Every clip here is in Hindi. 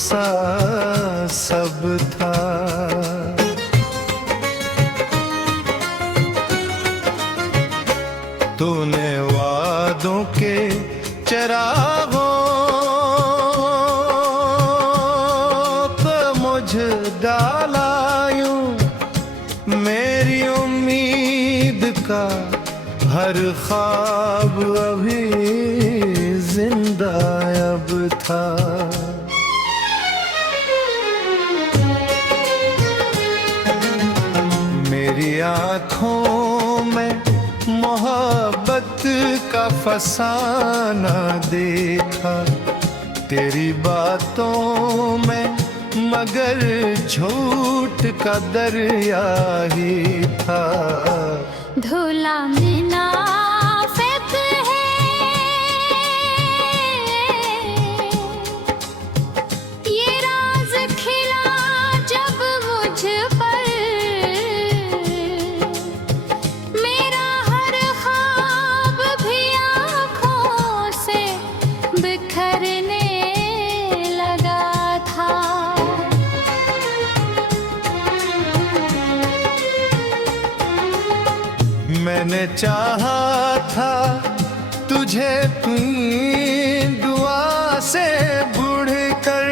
सा सब था। तूने वादों के चरागों पे मुझ डाला यूं, मेरी उम्मीद का हर ख्वाब अभी जिंदा अब था। मेरी आँखों में मोहब्बत का फसाना देखा, तेरी बातों में मगर झूठ का दरिया ही था। धुला मुनाफिक है ये राज खिला जब मुझ पर, मेरा हर ख्वाब भी आँखों से बिखरने लगा था। मैंने चाहा था तुझे तुई दुआ से बढ़कर,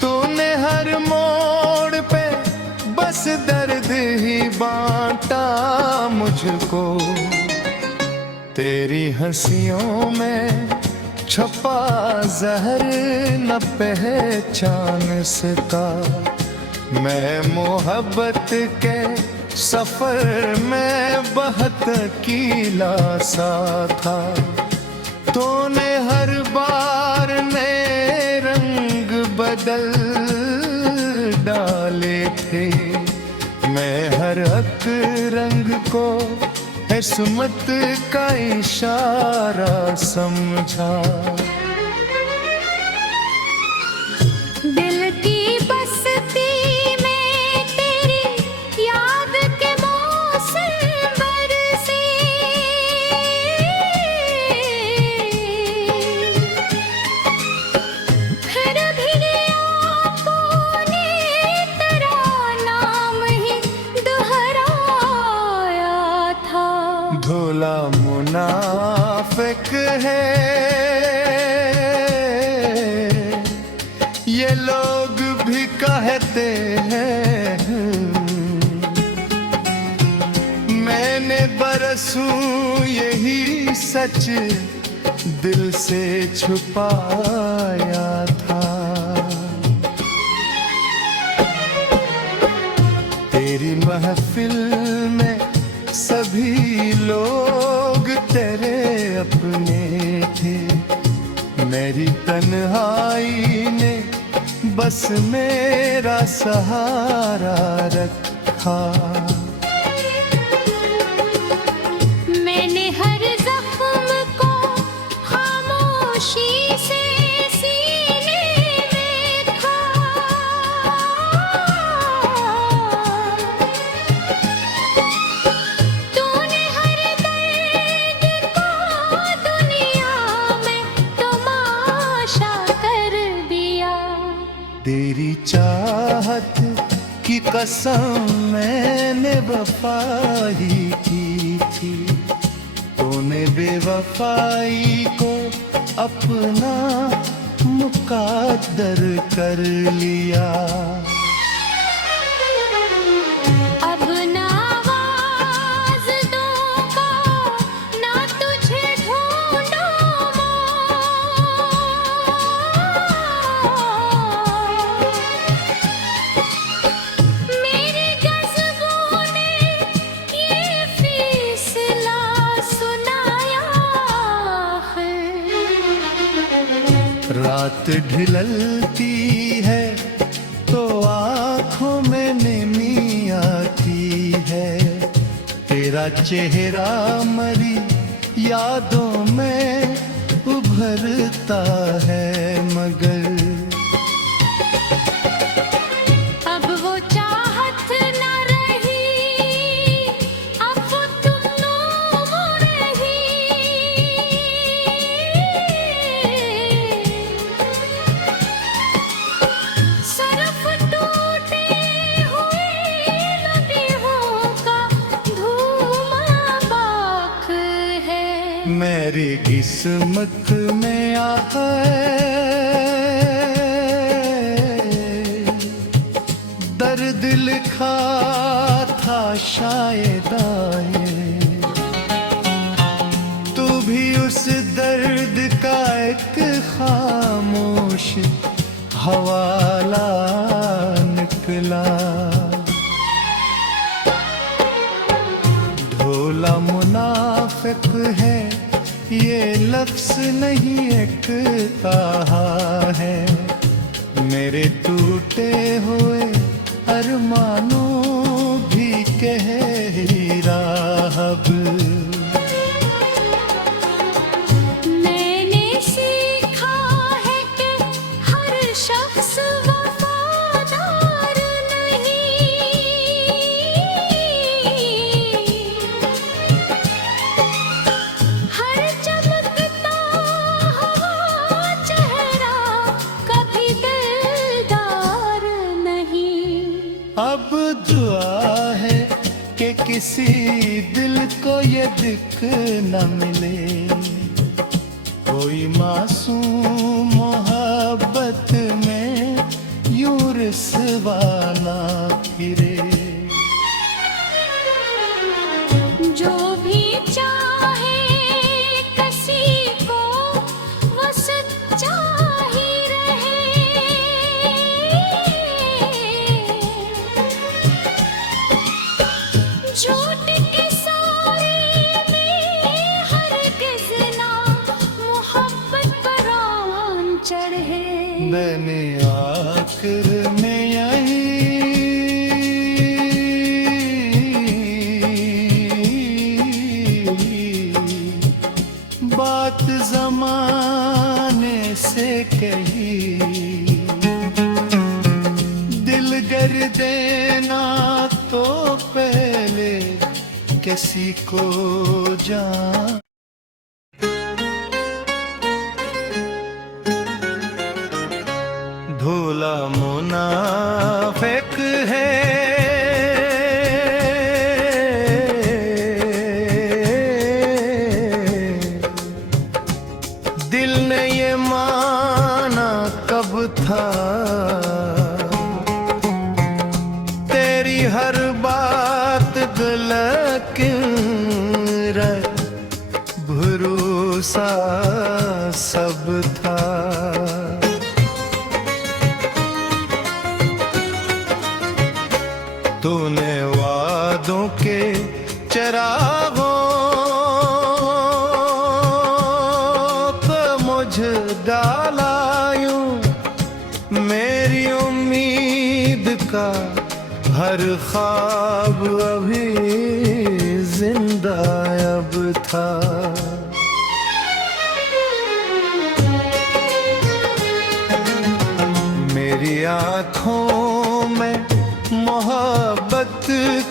तूने हर मोड़ पे बस दर्द ही बांटा मुझको। तेरी हंसियों में छुपा जहर न पहचान सका, मैं मोहब्बत के सफर में बहुत अकेला सा था। तूने हर बार नए रंग बदल डाले थे, मैं हर एक रंग को किस्मत का इशारा समझा। दिल की बस्ती में तेरी याद के मौसम बरसे, फिर भी आँखों ने तेरा नाम ही दोहराया था। धुला मुनाफिक है ये लोग भी कहते हैं, मैंने बरसों यही सच दिल से छुपाया था। तेरी महफिल में सभी लोग तेरे अपने थे, मेरी तन्हाई ने बस मेरा सहारा रखा। मैंने हर जख्म को खामोशी से सीने में था, तूने हर दर्द को दुनिया में तमाशा कर दिया। तेरी चाहत की कसम मैंने वफाई की थी, तूने बेवफाई को अपना मुकद्दर कर लिया। अब ना आवाज़ दूंगा ना तुझे ढूंढूं, मेरे जज़्बों ने ये फैसला सुनाया है। रात ढलती है तो आँखों में नमी आती है, तेरा चेहरा मरी यादों में उभरता है मगर। अब वो चाहत न रही, अब वो तुम रही, मेरी किस्मत में आए दर्द लिखा था शायद आए, तू भी उस दर्द का एक खामोश हवाला निकला। ढोला मुनाफिक है ये लफ्ज नहीं एक कहा है, मेरे टूटे हुए अरमानों भी कह ही रहा अब। मैंने सीखा है कि हर शख्स वफादार नहीं, हर चमकता हुआ चेहरा कभी दिलदार नहीं। अब दुआ है कि किसी दिल को ये दिख न मिले, कोई मासूम मोहब्बत में यूं रुसवा ना फिरे। जो भी चाहे किसी को वो सच्चा ही रहे, झूठ की सारी में हरगिज़ ना मोहब्बत पर आन चढ़े। मैंने आखिर में यही बात जमाने से कही, दिल गर देना तो पहले किसी को जान। ढोला मुनाफिक है दिल ने ये माना कब था, तेरी हर बात गलत भरोसा सब था। तूने वादों के चरागों को मुझ डाला यूं, मेरी उम्मीद का हर ख्वाब अभी जिंदा अब था। मेरी आँखों में मोहब्बत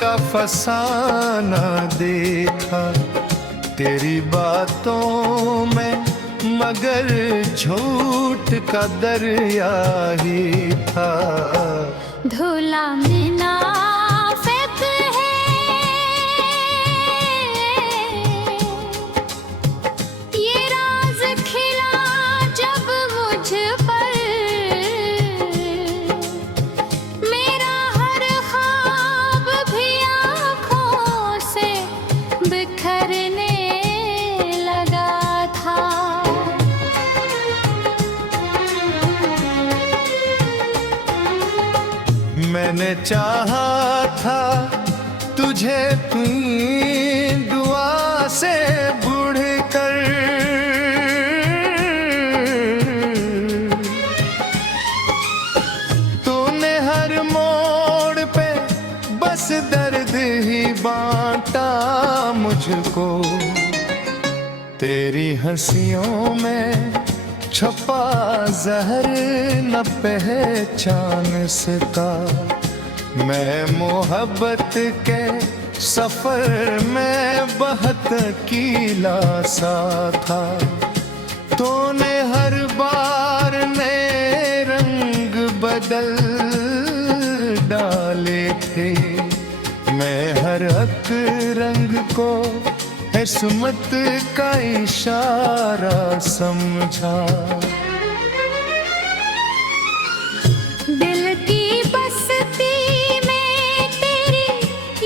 का फसाना देखा, तेरी बातों में मगर झूठ का दरिया ही था। ढोला मुनाफिक है ये राज खिला जब मुझ पर, मेरा हर ख्वाब भी आँखों से बिखरने लगा था। मैंने चाहा था तुझे तू दुआ से बढ़कर, तूने हर मोड़ पे बस दर्द ही बांटा मुझको। तेरी हंसियों में छुपा जहर न पहचान सका, मैं मोहब्बत के सफर में बहुत अकेला सा था। तूने हर बार नए रंग बदल डाले थे, मैं हर एक रंग को किस्मत का इशारा समझा। दिल की बस्ती में तेरी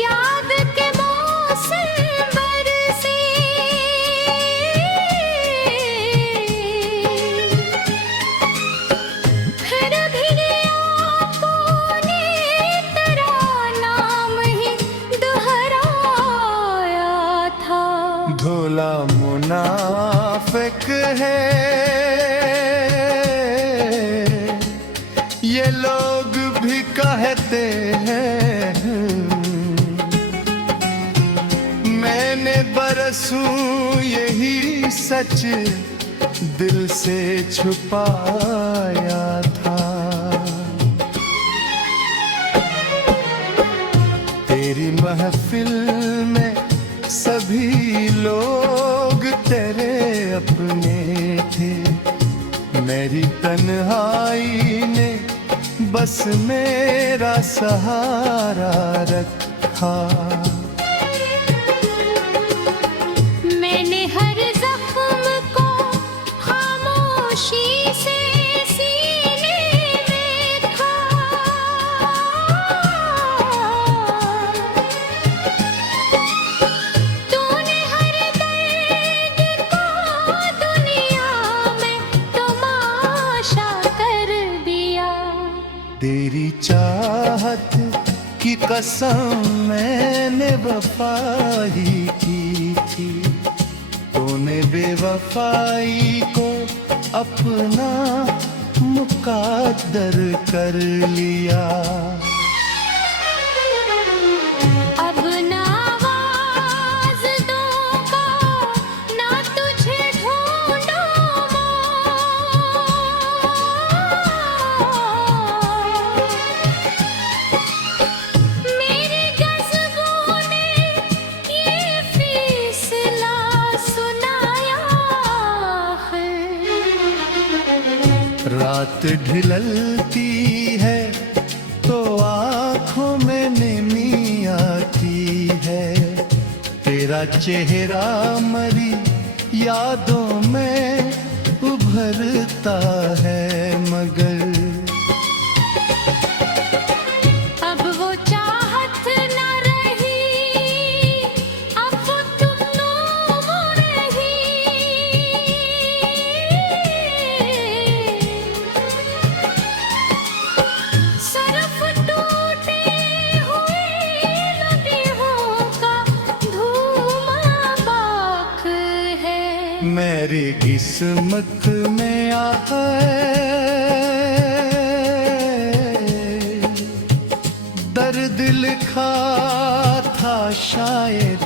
याद के मौसम बरसे, फिर भी आंखों ने तेरा नाम ही दोहराया था। भोला मुनाफिक है ये लोग भी कहते हैं, मैंने बरसों यही सच दिल से छुपाया था। तेरी महफिल में सभी लोग तेरे अपने थे, मेरी तन्हाई ने बस मेरा सहारा रखा। मैंने हर जख्म को खामोशी से सीने में था, तूने हर दर्द को दुनिया में तमाशा कर दिया। तेरी चाहत की कसम मैंने वफाई की थी, तूने बेवफाई को अपना मुकद्दर कर लिया। अब ना आवाज़ दूंगा ना तुझे ढूंढूं मेरे जज्बों ने ये फैसला सुनाया है। रात ढलती है तो आँखों में नमी आती है, तेरा चेहरा मरी यादों में उभरता है, मगर अब वो चाहत न रही, अब तुम रही। सरफ टूटे हुए नदियों का धूमा बाक है। मेरी किस्मत में आए दर्द लिखा था शायद